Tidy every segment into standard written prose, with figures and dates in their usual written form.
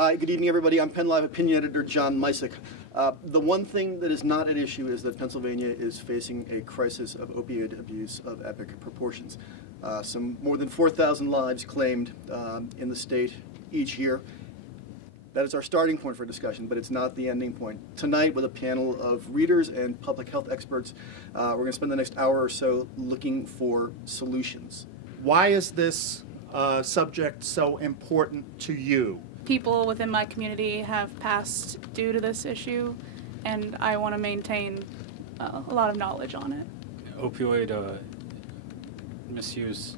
Hi, good evening, everybody. I'm PennLive opinion editor John Mysick. The one thing that is not at issue is that Pennsylvania is facing a crisis of opioid abuse of epic proportions. Some more than 4,000 lives claimed in the state each year. That is our starting point for discussion, but it's not the ending point. Tonight, with a panel of readers and public health experts, we're going to spend the next hour or so looking for solutions. Why is this subject so important to you? People within my community have passed due to this issue, and I want to maintain a lot of knowledge on it. Opioid misuse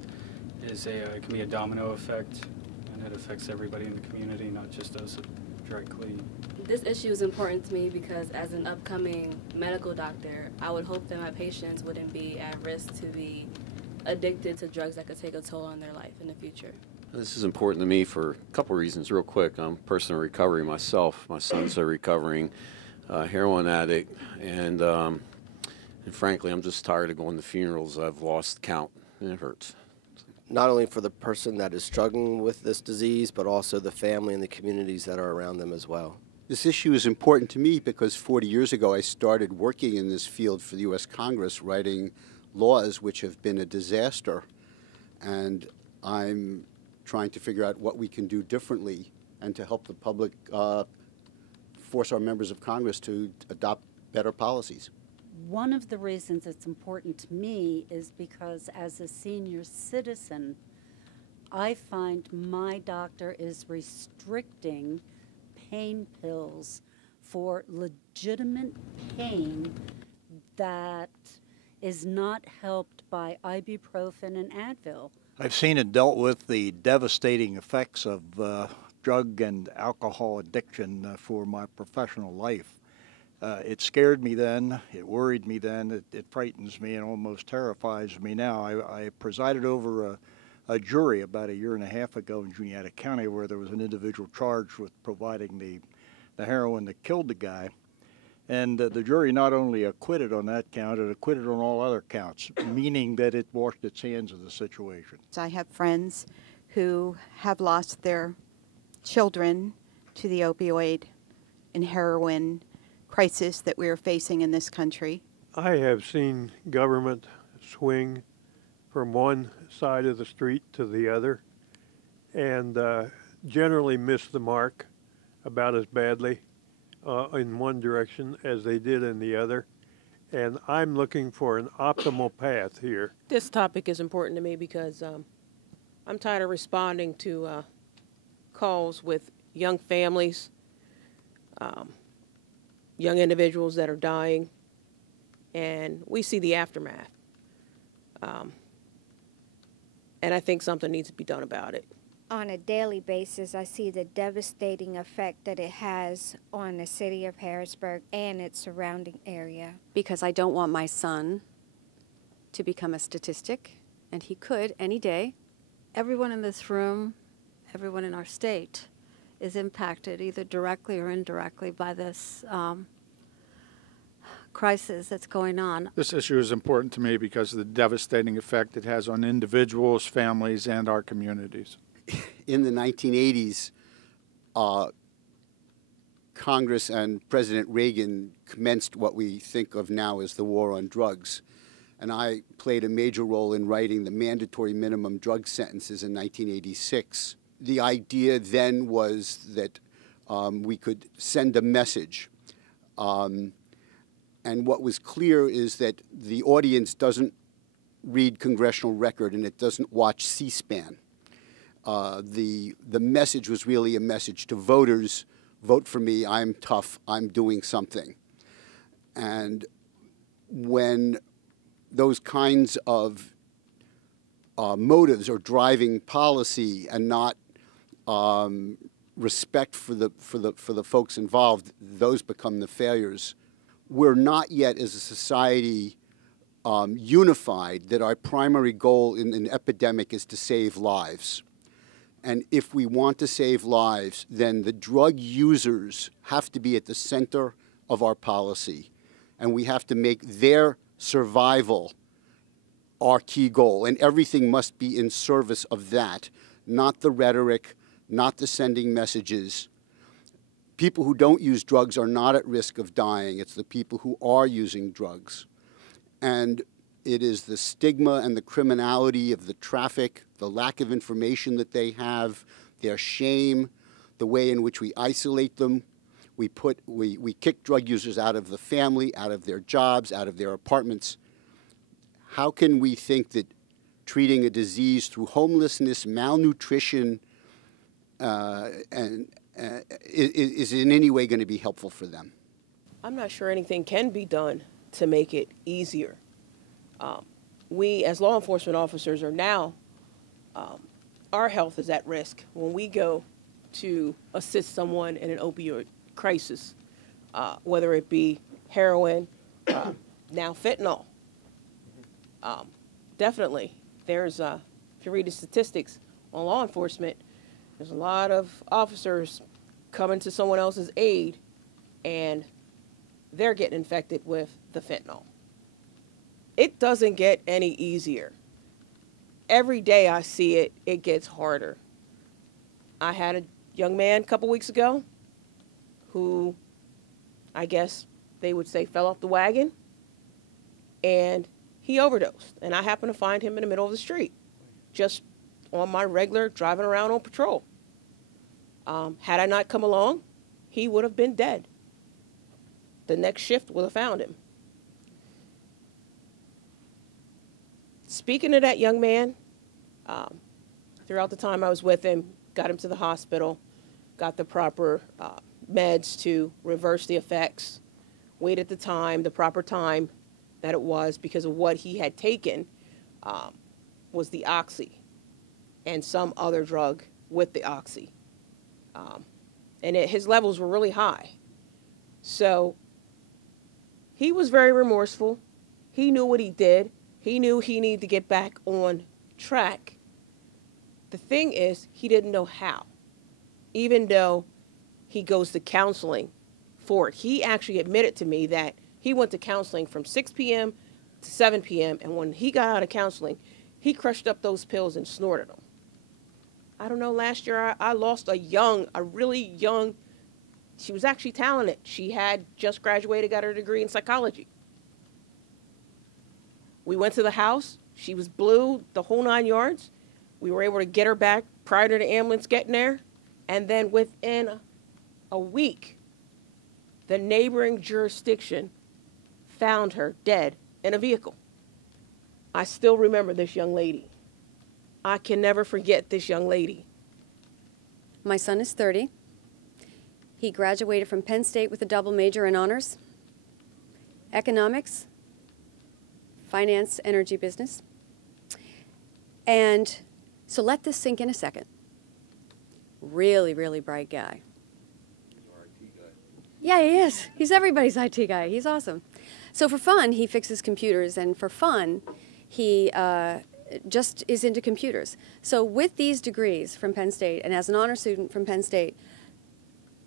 can be a domino effect, and it affects everybody in the community, not just us directly. This issue is important to me because as an upcoming medical doctor, I would hope that my patients wouldn't be at risk to be addicted to drugs that could take a toll on their life in the future. This is important to me for a couple reasons, real quick. I'm a person in recovery myself. My son's a recovering heroin addict, and frankly, I'm just tired of going to funerals. I've lost count, and it hurts. Not only for the person that is struggling with this disease, but also the family and the communities that are around them as well. This issue is important to me because 40 years ago I started working in this field for the U.S. Congress, writing laws which have been a disaster, and I'm trying to figure out what we can do differently and to help the public force our members of Congress to adopt better policies. One of the reasons it's important to me is because as a senior citizen, I find my doctor is restricting pain pills for legitimate pain that is not helped by ibuprofen and Advil. I've seen and dealt with the devastating effects of drug and alcohol addiction for my professional life. It scared me then, it worried me then, it frightens me and almost terrifies me now. I presided over a jury about a year and a half ago in Juniata County where there was an individual charged with providing the heroin that killed the guy. And the jury not only acquitted on that count, it acquitted on all other counts, meaning that it washed its hands of the situation. I have friends who have lost their children to the opioid and heroin crisis that we are facing in this country. I have seen government swing from one side of the street to the other and generally miss the mark about as badly in one direction as they did in the other, and I'm looking for an optimal path here. This topic is important to me because I'm tired of responding to calls with young families, young individuals that are dying, and we see the aftermath. And I think something needs to be done about it. On a daily basis, I see the devastating effect that it has on the city of Harrisburg and its surrounding area. Because I don't want my son to become a statistic, and he could any day. Everyone in this room, everyone in our state is impacted either directly or indirectly by this crisis that's going on. This issue is important to me because of the devastating effect it has on individuals, families, and our communities. In the 1980s, Congress and President Reagan commenced what we think of now as the war on drugs. And I played a major role in writing the mandatory minimum drug sentences in 1986. The idea then was that we could send a message. And what was clear is that the audience doesn't read congressional record and it doesn't watch C-SPAN. The message was really a message to voters: vote for me, I'm tough, I'm doing something. And when those kinds of motives are driving policy and not respect for the folks involved, those become the failures. We're not yet, as a society, unified that our primary goal in an epidemic is to save lives. And if we want to save lives, then the drug users have to be at the center of our policy. And we have to make their survival our key goal. And everything must be in service of that, not the rhetoric, not the sending messages, people who don't use drugs are not at risk of dying. It's the people who are using drugs. And it is the stigma and the criminality of the traffic, the lack of information that they have, their shame, the way in which we isolate them. We kick drug users out of the family, out of their jobs, out of their apartments. How can we think that treating a disease through homelessness, malnutrition, is in any way going to be helpful for them? I'm not sure anything can be done to make it easier. We, as law enforcement officers, are now, our health is at risk when we go to assist someone in an opioid crisis, whether it be heroin, now fentanyl. Definitely, there's, if you read the statistics on law enforcement, there's a lot of officers coming to someone else's aid, and they're getting infected with the fentanyl. It doesn't get any easier. Every day I see it, it gets harder. I had a young man a couple weeks ago who, I guess they would say, fell off the wagon, and he overdosed. And I happened to find him in the middle of the street, just on my regular driving around on patrol. Had I not come along, he would have been dead. The next shift would have found him. Speaking of that young man, throughout the time I was with him, got him to the hospital, got the proper meds to reverse the effects, waited the proper time that it was, because of what he had taken was the oxy and some other drug with the oxy. And his levels were really high. So he was very remorseful. He knew what he did. He knew he needed to get back on track. The thing is, he didn't know how, even though he goes to counseling for it. He actually admitted to me that he went to counseling from 6 p.m. to 7 p.m., and when he got out of counseling, he crushed up those pills and snorted them. I don't know, last year I lost a really young, she was actually talented. She had just graduated, got her degree in psychology. We went to the house. She was blue, the whole 9 yards. We were able to get her back prior to the ambulance getting there. And then within a week, the neighboring jurisdiction found her dead in a vehicle. I still remember this young lady. I can never forget this young lady. My son is 30. He graduated from Penn State with a double major in honors, economics, finance, energy business. And so let this sink in a second. Really, really bright guy. Yeah, he is. He's everybody's IT guy. He's awesome. So for fun, he fixes computers, and for fun, he just is into computers. So with these degrees from Penn State, and as an honor student from Penn State,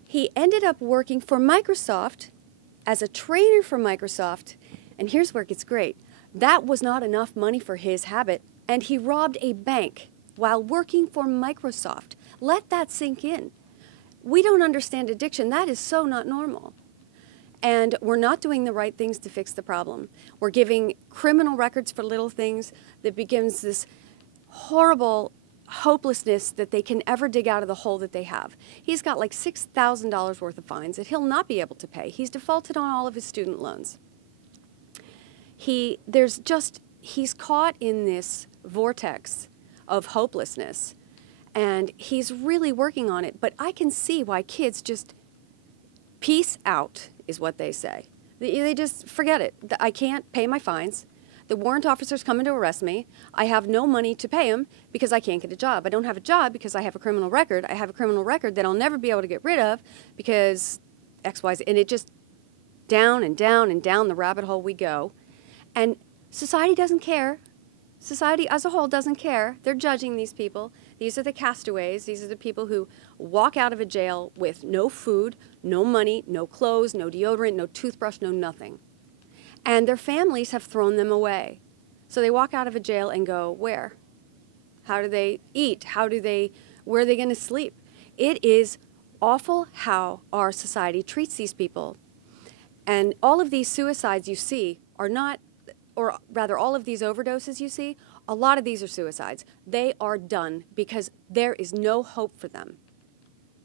he ended up working for Microsoft as a trainer for Microsoft, and here's where it gets great. That was not enough money for his habit, and he robbed a bank while working for Microsoft. Let that sink in. We don't understand addiction. That is so not normal. And we're not doing the right things to fix the problem. We're giving criminal records for little things that begins this horrible hopelessness that they can ever dig out of the hole that they have. He's got like $6,000 worth of fines that he'll not be able to pay. He's defaulted on all of his student loans. He's caught in this vortex of hopelessness, and he's really working on it. But I can see why kids just peace out is what they say. They just forget it. I can't pay my fines. The warrant officer's coming to arrest me. I have no money to pay him because I can't get a job. I don't have a job because I have a criminal record. I have a criminal record that I'll never be able to get rid of because X, Y, Z. And it just down and down and down the rabbit hole we go. And society doesn't care. Society as a whole doesn't care. They're judging these people. These are the castaways. These are the people who walk out of a jail with no food, no money, no clothes, no deodorant, no toothbrush, no nothing. And their families have thrown them away. So they walk out of a jail and go, where? How do they eat? Where are they going to sleep? It is awful how our society treats these people. And all of these suicides you see are not, or rather all of these overdoses you see, a lot of these are suicides. They are done because there is no hope for them.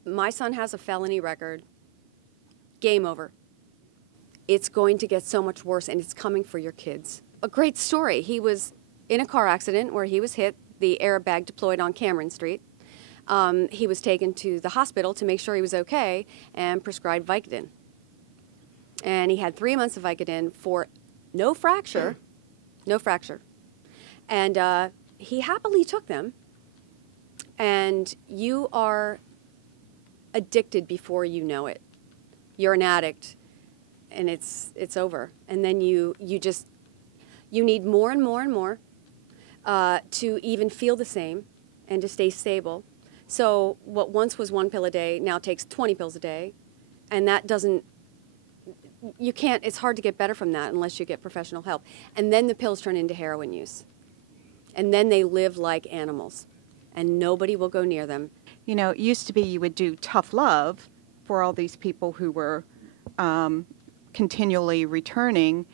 My son has a felony record. Game over. It's going to get so much worse, and it's coming for your kids. A great story. He was in a car accident where he was hit, the airbag deployed on Cameron Street. He was taken to the hospital to make sure he was okay and prescribed Vicodin. And he had 3 months of Vicodin for no fracture, no fracture. And he happily took them. And you are addicted before you know it. You're an addict, and it's over. And then you need more and more and more to even feel the same and to stay stable. So what once was 1 pill a day now takes 20 pills a day, and that doesn't, you can't, it's hard to get better from that unless you get professional help. And then the pills turn into heroin use. And then they live like animals, and nobody will go near them. You know, it used to be you would do tough love for all these people who were continually returning.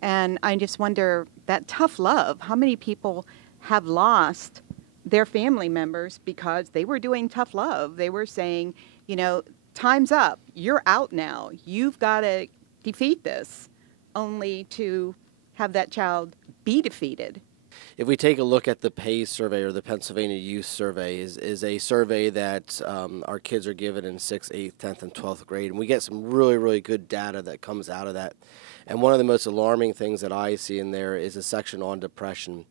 And I just wonder, that tough love, how many people have lost their family members because they were doing tough love? They were saying, you know, time's up. You're out now. You've got to defeat this, only to have that child be defeated. If we take a look at the PAYS survey, or the Pennsylvania Youth Survey, is a survey that our kids are given in 6th, 8th, 10th, and 12th grade. And we get some really, really good data that comes out of that. And one of the most alarming things that I see in there is a section on depression.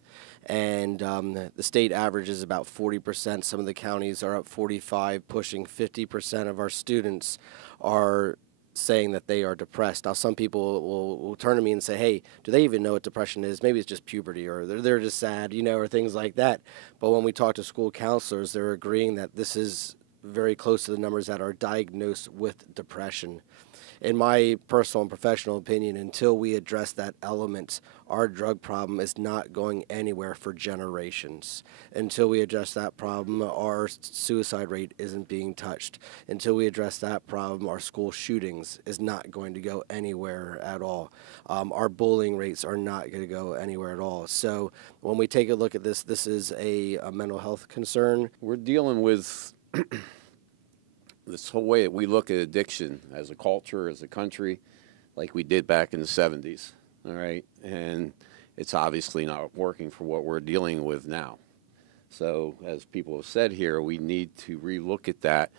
And the state average is about 40%. Some of the counties are up 45, pushing 50% of our students are saying that they are depressed. Now, some people will turn to me and say, hey, do they even know what depression is? Maybe it's just puberty, or they're just sad, you know, or things like that. But when we talk to school counselors, they're agreeing that this is very close to the numbers that are diagnosed with depression. In my personal and professional opinion, until we address that element, our drug problem is not going anywhere for generations. Until we address that problem, our suicide rate isn't being touched. Until we address that problem, our school shootings is not going to go anywhere at all. Our bullying rates are not going to go anywhere at all. So when we take a look at this, this is a mental health concern. We're dealing with this whole way that we look at addiction as a culture, as a country, like we did back in the 70s, all right? And it's obviously not working for what we're dealing with now. So as people have said here, we need to relook at that.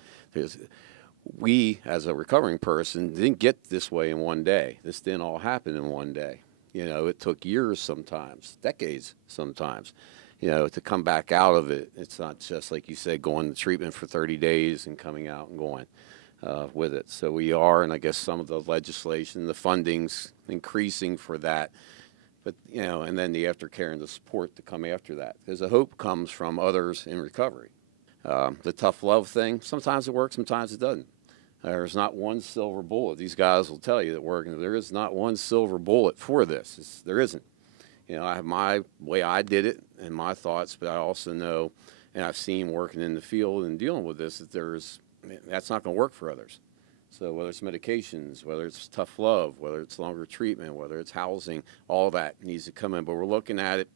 We, as a recovering person, didn't get this way in one day. This didn't all happen in one day. You know, it took years sometimes, decades sometimes, you know, to come back out of it. It's not just, like you said, going to treatment for 30 days and coming out and going with it. So we are, and I guess some of the legislation, the funding's increasing for that. But, you know, and then the aftercare and the support to come after that. Because the hope comes from others in recovery. The tough love thing, sometimes it works, sometimes it doesn't. There's not one silver bullet. These guys will tell you that there is not one silver bullet for this. There isn't. You know, I have my way I did it and my thoughts, but I also know, and I've seen working in the field and dealing with this, that that's not going to work for others. So whether it's medications, whether it's tough love, whether it's longer treatment, whether it's housing, all that needs to come in. But we're looking at it,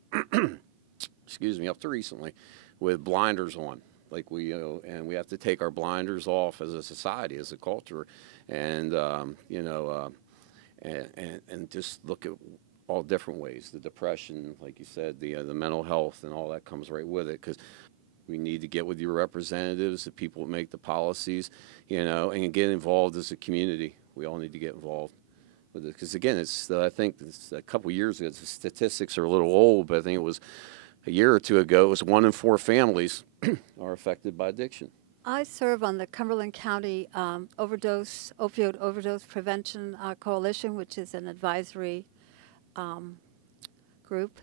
excuse me, up to recently, with blinders on. Like and we have to take our blinders off as a society, as a culture, and you know, and just look at all different ways. The depression, like you said, the mental health, and all that comes right with it. Because we need to get with your representatives, the people that make the policies, you know, and get involved as a community. We all need to get involved with it. Because again, I think it's a couple years ago. The statistics are a little old, but I think it was a year or two ago. It was 1 in 4 families are affected by addiction. I serve on the Cumberland County Opioid Overdose Prevention Coalition, which is an advisory group.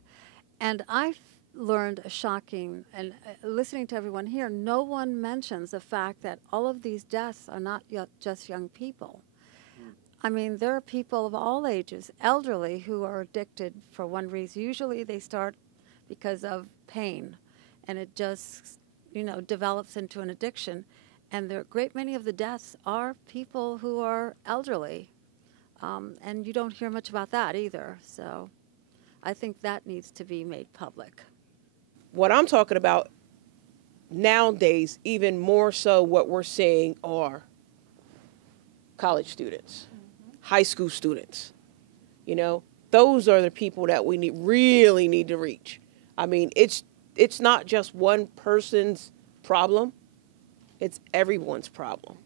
And I've learned a shocking, and listening to everyone here, no one mentions the fact that all of these deaths are not just young people. I mean, there are people of all ages, elderly, who are addicted for one reason. Usually they start because of pain, and it just, you know, develops into an addiction. And a great many of the deaths are people who are elderly. And you don't hear much about that either. So I think that needs to be made public. What I'm talking about nowadays, even more so what we're seeing are college students, high school students. You know, those are the people that we really need to reach. I mean, it's not just one person's problem. It's everyone's problem.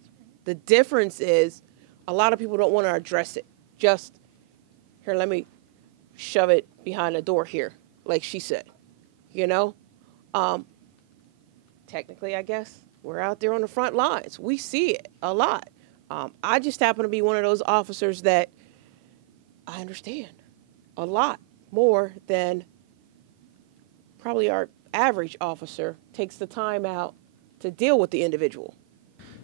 The difference is a lot of people don't want to address it. Just, here, let me shove it behind the door here, like she said, you know? Technically, I guess, we're out there on the front lines. We see it a lot. I just happen to be one of those officers that I understand a lot more than probably our average officer takes the time out to deal with the individual.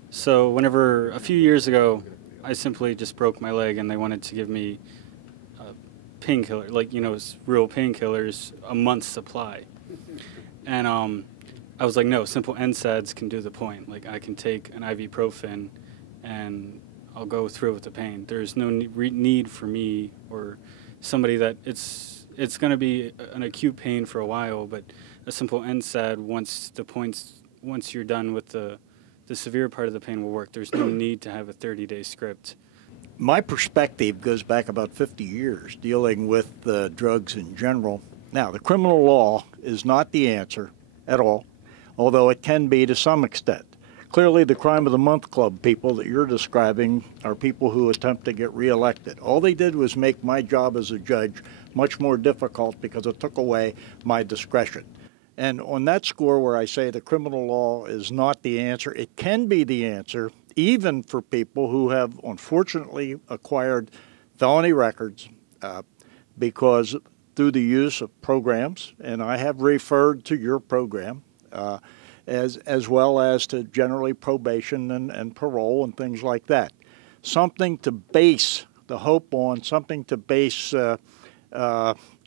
So whenever, a few years ago, I simply just broke my leg and they wanted to give me a painkiller, like, you know, real painkillers, a month's supply. And I was like, no, simple NSAIDs can do the point. Like, I can take an ibuprofen and I'll go through with the pain. There's no need for me or somebody that it's going to be an acute pain for a while, but a simple NSAID, once you're done with the severe part of the pain will work. There's no need to have a 30-day script. My perspective goes back about 50 years dealing with drugs in general. Now, the criminal law is not the answer at all, although it can be to some extent. Clearly, the Crime of the Month Club people that you're describing are people who attempt to get reelected. All they did was make my job as a judge much more difficult because it took away my discretion. And on that score where I say the criminal law is not the answer, it can be the answer even for people who have unfortunately acquired felony records because through the use of programs, and I have referred to your program, as well as to generally probation and parole and things like that. Something to base the hope on, something to base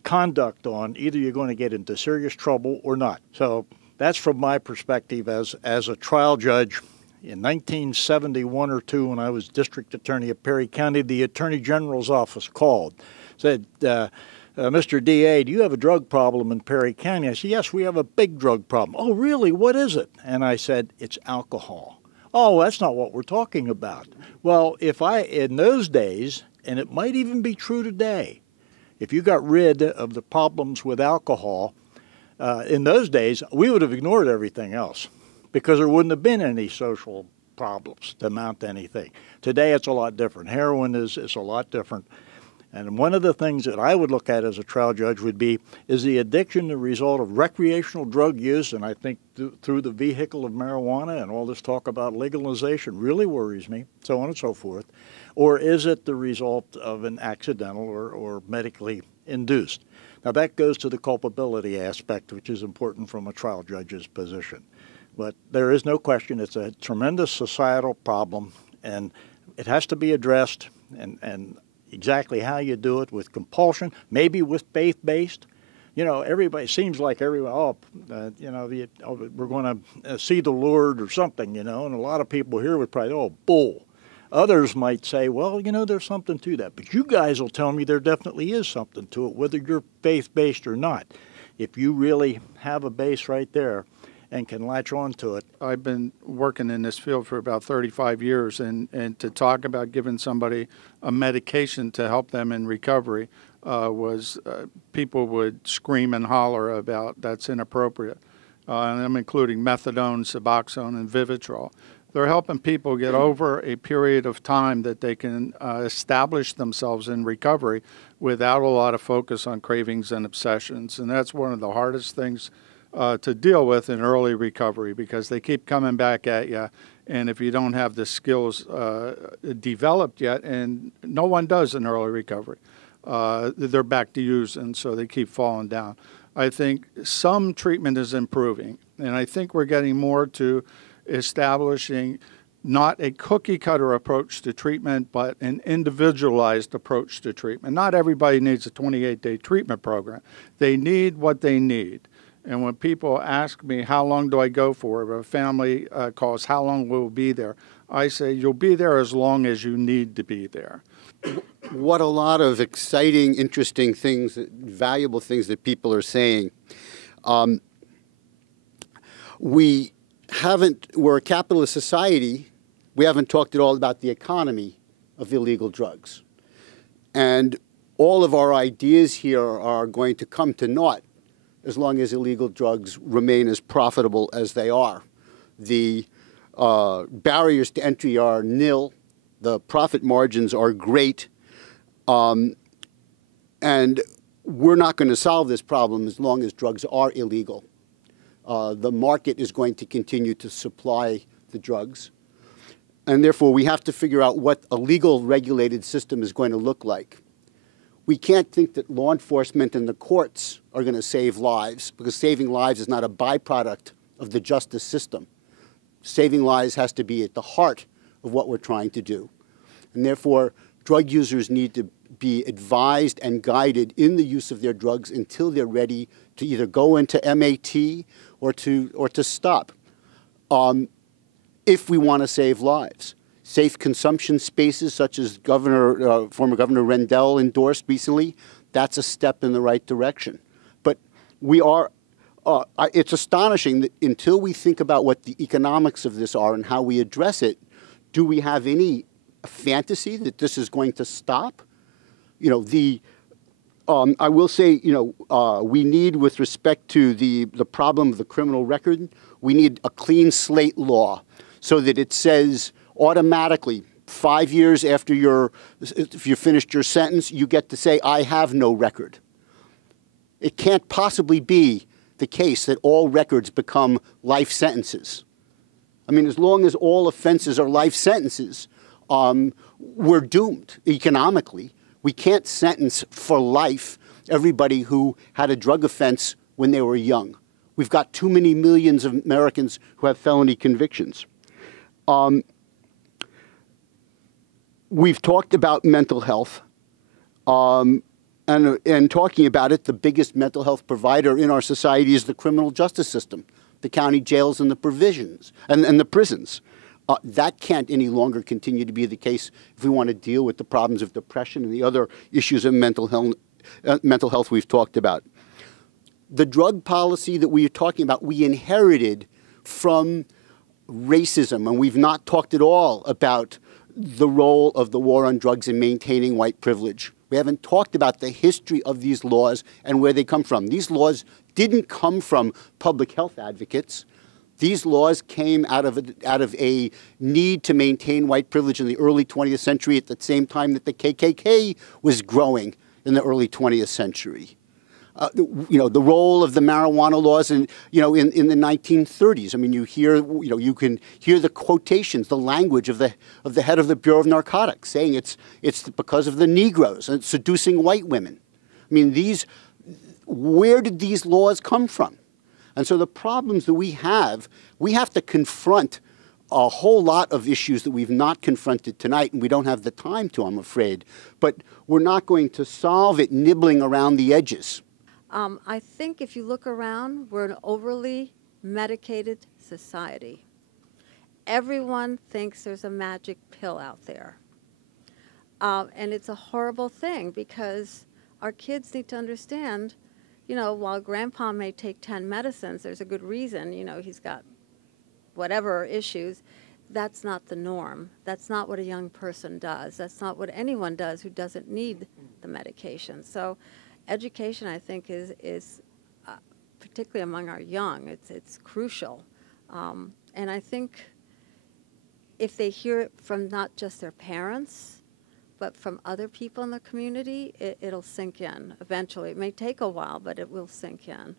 conduct on. Either you're going to get into serious trouble or not. So that's from my perspective as a trial judge. In 1971 or 2, when I was district attorney of Perry County, the Attorney General's office called, said, Mr. DA, do you have a drug problem in Perry County? I said, yes, we have a big drug problem. Oh, really? What is it? And I said, it's alcohol. Oh, that's not what we're talking about. Well, in those days, and it might even be true today, if you got rid of the problems with alcohol, in those days, we would have ignored everything else because there wouldn't have been any social problems to amount to anything. Today, it's a lot different. Heroin is a lot different. And one of the things that I would look at as a trial judge would be, is the addiction the result of recreational drug use? And I think through the vehicle of marijuana and all this talk about legalization really worries me, so on and so forth. Or is it the result of an accidental or medically induced? Now that goes to the culpability aspect, which is important from a trial judge's position. But there is no question it's a tremendous societal problem, and it has to be addressed, and exactly how you do it, with compulsion, maybe with faith-based. You know, everybody seems like everyone, we're going to see the Lord or something, you know, and a lot of people here would probably, bull. Others might say, well, you know, there's something to that. But you guys will tell me there definitely is something to it, whether you're faith-based or not. If you really have a base right there and can latch on to it. I've been working in this field for about 35 years, and to talk about giving somebody a medication to help them in recovery people would scream and holler about that's inappropriate. And I'm including methadone, Suboxone, and Vivitrol. They're helping people get over a period of time that they can establish themselves in recovery without a lot of focus on cravings and obsessions. And that's one of the hardest things to deal with in early recovery, because they keep coming back at you, and if you don't have the skills developed yet, and no one does in early recovery, they're back to using, so they keep falling down. I think some treatment is improving, and I think we're getting more to establishing not a cookie-cutter approach to treatment, but an individualized approach to treatment. Not everybody needs a 28-day treatment program. They need what they need. And when people ask me, how long do I go for? If a family calls, how long will we be there? I say, you'll be there as long as you need to be there. What a lot of exciting, interesting things, valuable things that people are saying. We're a capitalist society. We haven't talked at all about the economy of illegal drugs. And all of our ideas here are going to come to naught as long as illegal drugs remain as profitable as they are. The barriers to entry are nil. The profit margins are great. And we're not going to solve this problem as long as drugs are illegal. The market is going to continue to supply the drugs. And therefore, we have to figure out what a legal regulated system is going to look like. We can't think that law enforcement and the courts are going to save lives, because saving lives is not a byproduct of the justice system. Saving lives has to be at the heart of what we're trying to do. And therefore, drug users need to be advised and guided in the use of their drugs until they're ready to either go into MAT or to stop, if we want to save lives. Safe consumption spaces, such as former Governor Rendell endorsed recently, that's a step in the right direction. But it's astonishing that until we think about what the economics of this are and how we address it, do we have any fantasy that this is going to stop? I will say, we need, with respect to the problem of the criminal record, we need a clean slate law so that it says automatically 5 years after if you finished your sentence, you get to say, I have no record. It can't possibly be the case that all records become life sentences. I mean, as long as all offenses are life sentences, we're doomed economically. We can't sentence for life everybody who had a drug offense when they were young. We've got too many millions of Americans who have felony convictions. We've talked about mental health. And talking about it, the biggest mental health provider in our society is the criminal justice system, the county jails and the provisions and the prisons. That can't any longer continue to be the case if we want to deal with the problems of depression and the other issues of mental health we've talked about. The drug policy that we are talking about, we inherited from racism, and we've not talked at all about the role of the war on drugs in maintaining white privilege. We haven't talked about the history of these laws and where they come from. These laws didn't come from public health advocates. These laws came out of a need to maintain white privilege in the early 20th century at the same time that the KKK was growing in the early 20th century. The role of the marijuana laws in the 1930s. I mean, you can hear the quotations, the language of the head of the Bureau of Narcotics saying it's because of the Negroes and seducing white women. I mean, where did these laws come from? And so the problems that we have to confront a whole lot of issues that we've not confronted tonight, and we don't have the time to, I'm afraid. But we're not going to solve it nibbling around the edges. I think if you look around, we're an overly medicated society. Everyone thinks there's a magic pill out there. And it's a horrible thing because our kids need to understand, while grandpa may take 10 medicines, there's a good reason, he's got whatever issues. That's not the norm. That's not what a young person does. That's not what anyone does who doesn't need the medication. So education, I think, is particularly among our young, it's crucial. And I think if they hear it from not just their parents, but from other people in the community, it'll sink in eventually. It may take a while, but it will sink in.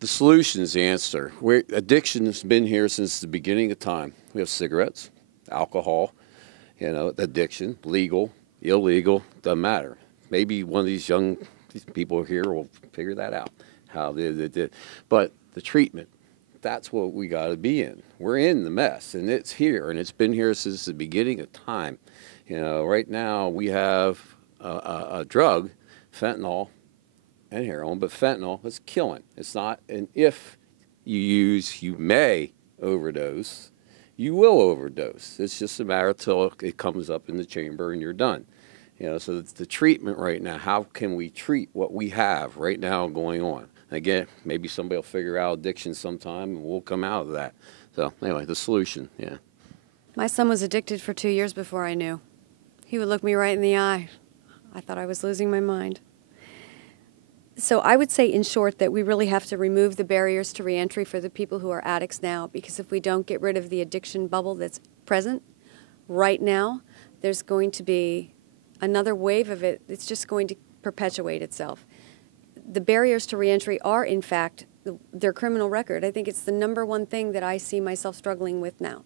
The solution is the answer. Addiction has been here since the beginning of time. We have cigarettes, alcohol, addiction, legal, illegal, doesn't matter. Maybe one of these young people here will figure that out, how they did. But the treatment, that's what we got to be in. We're in the mess, and it's here, and it's been here since the beginning of time. Right now we have a drug, fentanyl, and heroin, but fentanyl is killing. It's not an if you use, you may overdose. You will overdose. It's just a matter till it comes up in the chamber and you're done. You know, so it's the treatment right now. How can we treat what we have right now going on? Again, maybe somebody will figure out addiction sometime and we'll come out of that. So anyway, the solution, yeah. My son was addicted for 2 years before I knew. He would look me right in the eye. I thought I was losing my mind. So I would say, in short, that we really have to remove the barriers to reentry for the people who are addicts now, because if we don't get rid of the addiction bubble that's present right now, there's going to be another wave of it. It's just going to perpetuate itself. The barriers to reentry are, in fact, their criminal record. I think it's the number one thing that I see myself struggling with now.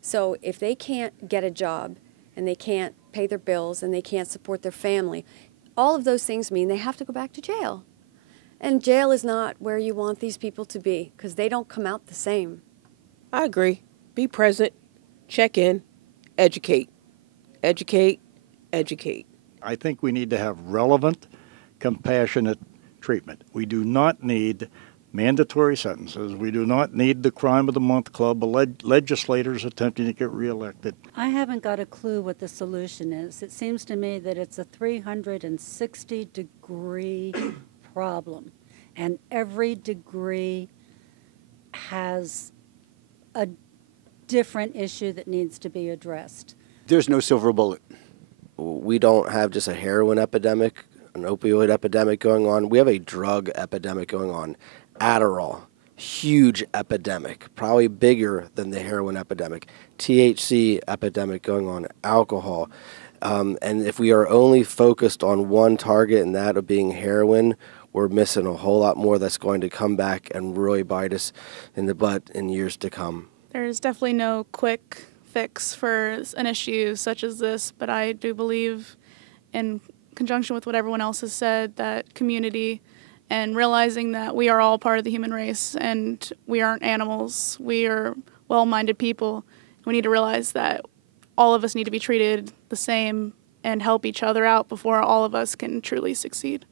So if they can't get a job and they can't pay their bills and they can't support their family, all of those things mean they have to go back to jail. And jail is not where you want these people to be, because they don't come out the same. I agree. Be present, check in, educate. Educate, educate. I think we need to have relevant, compassionate treatment. We do not need mandatory sentences. We do not need the Crime of the Month Club of legislators attempting to get reelected. I haven't got a clue what the solution is. It seems to me that it's a 360-degree problem, and every degree has a different issue that needs to be addressed. There's no silver bullet. We don't have just a heroin epidemic, an opioid epidemic going on. We have a drug epidemic going on. Adderall, huge epidemic, probably bigger than the heroin epidemic. THC epidemic going on, alcohol. And if we are only focused on one target, and that of being heroin, we're missing a whole lot more that's going to come back and really bite us in the butt in years to come. There's definitely no quick fix for an issue such as this, but I do believe, in conjunction with what everyone else has said, that community and realizing that we are all part of the human race and we aren't animals, we are well-minded people. We need to realize that all of us need to be treated the same and help each other out before all of us can truly succeed.